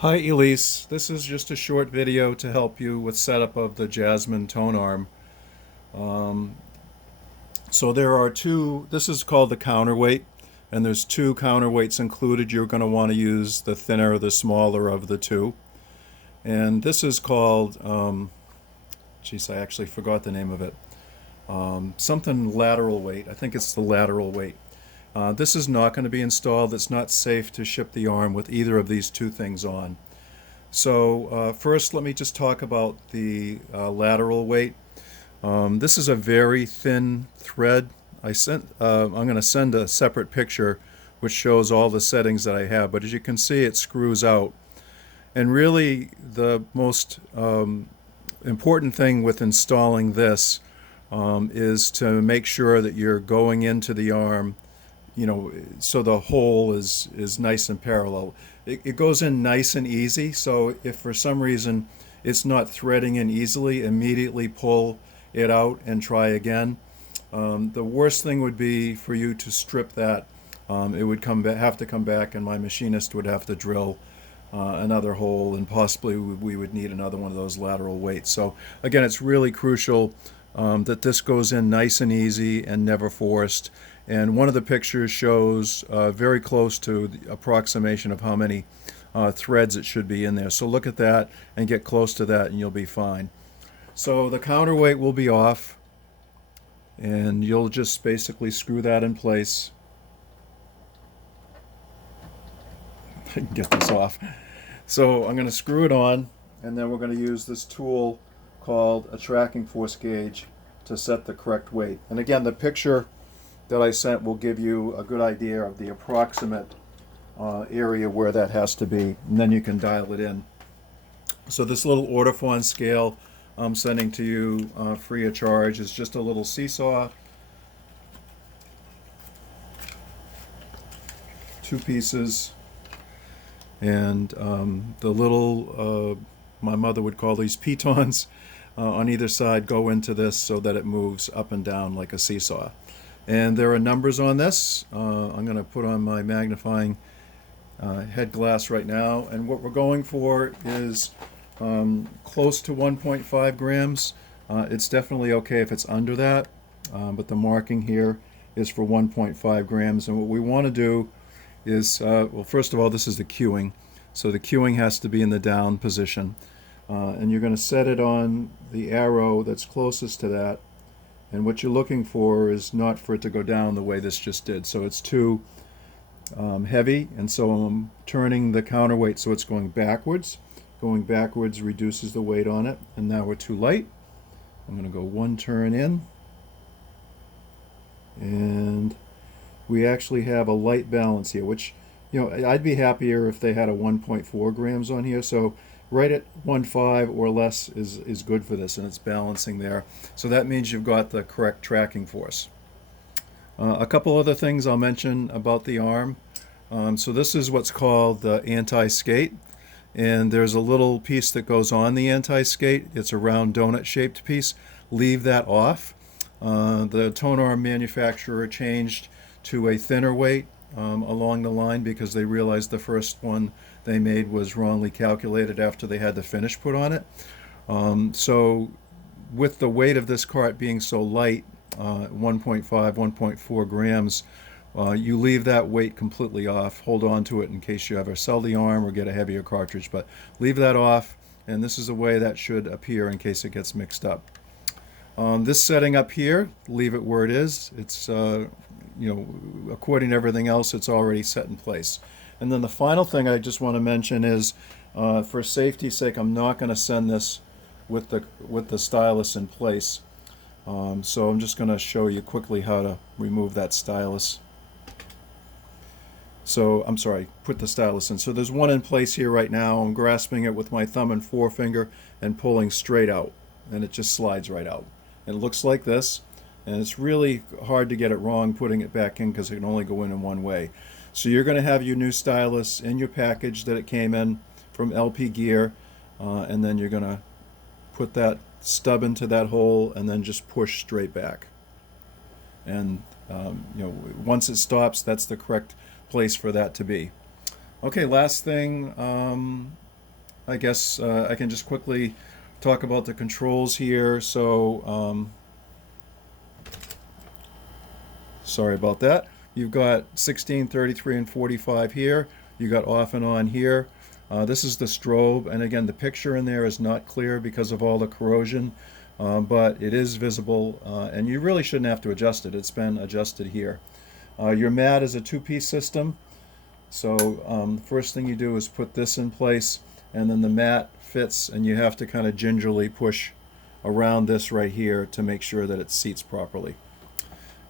Hi Elise, this is just a short video to help you with setup of the Jasmine tone arm. Um, so there are two, this is called the counterweight, and there's two counterweights included. You're going to want to use the thinner or the smaller of the two. And this is called, geez, I actually forgot the name of it. Something lateral weight. I think it's the lateral weight. This is not going to be installed. It's not safe to ship the arm with either of these two things on. So first, let me just talk about the lateral weight. This is a very thin thread. I'm going to send a separate picture which shows all the settings that I have, but as you can see, it screws out. And really, the most important thing with installing this is to make sure that you're going into the arm, so the hole is nice and parallel. It goes in nice and easy, so if for some reason it's not threading in easily, immediately pull it out and try again. The worst thing would be for you to strip that. It would have to come back, and my machinist would have to drill another hole, and possibly we would need another one of those lateral weights. So again, it's really crucial that this goes in nice and easy and never forced. And one of the pictures shows very close to the approximation of how many threads it should be in there. So look at that and get close to that and you'll be fine. So the counterweight will be off, and you'll just basically screw that in place. I can get this off. So I'm going to screw it on, and then we're going to use this tool called a tracking force gauge to set the correct weight. And again, the picture that I sent will give you a good idea of the approximate area where that has to be, and then you can dial it in. So this little Ortofon scale I'm sending to you free of charge is just a little seesaw, two pieces, and the little, my mother would call these pitons, on either side go into this so that it moves up and down like a seesaw. And there are numbers on this. I'm going to put on my magnifying head glass right now, and what we're going for is close to 1.5 grams. It's definitely okay if it's under that, but the marking here is for 1.5 grams. And what we want to do is, well, first of all, this is the cueing. So the cueing has to be in the down position. And you're going to set it on the arrow that's closest to that. And what you're looking for is not for it to go down the way this just did. So it's too heavy, and so I'm turning the counterweight so it's going backwards. Going backwards reduces the weight on it, and now we're too light. I'm going to go one turn in, and we actually have a light balance here, which, I'd be happier if they had a 1.4 grams on here. So right at 1.5 or less is good for this, and it's balancing there. So that means you've got the correct tracking force. A couple other things I'll mention about the arm. So this is what's called the anti-skate, and there's a little piece that goes on the anti-skate. It's a round donut-shaped piece. Leave that off. The tone arm manufacturer changed to a thinner weight along the line because they realized the first one they made was wrongly calculated after they had the finish put on it. So with the weight of this cart being so light, 1.5, 1.4 grams, you leave that weight completely off. Hold on to it in case you ever sell the arm or get a heavier cartridge, but leave that off, and this is the way that should appear in case it gets mixed up. This setting up here, leave it where it is. It's, according to everything else, it's already set in place. And then the final thing I just want to mention is, for safety's sake, I'm not going to send this with the stylus in place. So I'm just going to show you quickly how to remove that stylus. So, I'm sorry, put the stylus in. So there's one in place here right now. I'm grasping it with my thumb and forefinger and pulling straight out, and it just slides right out. It looks like this, and it's really hard to get it wrong putting it back in because it can only go in one way. So you're going to have your new stylus in your package that it came in from LP Gear, and then you're going to put that stub into that hole and then just push straight back. And once it stops, that's the correct place for that to be. Okay, last thing, I guess I can just quickly talk about the controls here. So sorry about that. You've got 16, 33, and 45 here. You got off and on here. This is the strobe, and again, the picture in there is not clear because of all the corrosion, but it is visible, and you really shouldn't have to adjust it. It's been adjusted here. Your mat is a two-piece system, so first thing you do is put this in place, and then the mat fits, and you have to kind of gingerly push around this right here to make sure that it seats properly.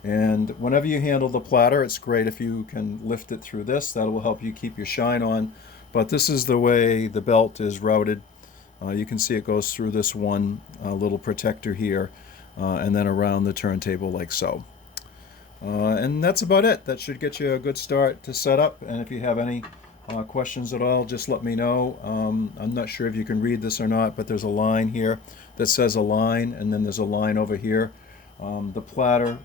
And whenever you handle the platter, it's great if you can lift it through this. That will help you keep your shine on. But this is the way the belt is routed. You can see it goes through this one little protector here, and then around the turntable like so. And that's about it. That should get you a good start to set up. And if you have any questions at all, just let me know. I'm not sure if you can read this or not, but there's a line here that says align, and then there's a line over here. The platter,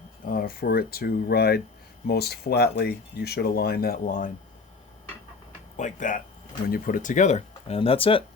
for it to ride most flatly, you should align that line like that when you put it together. And that's it.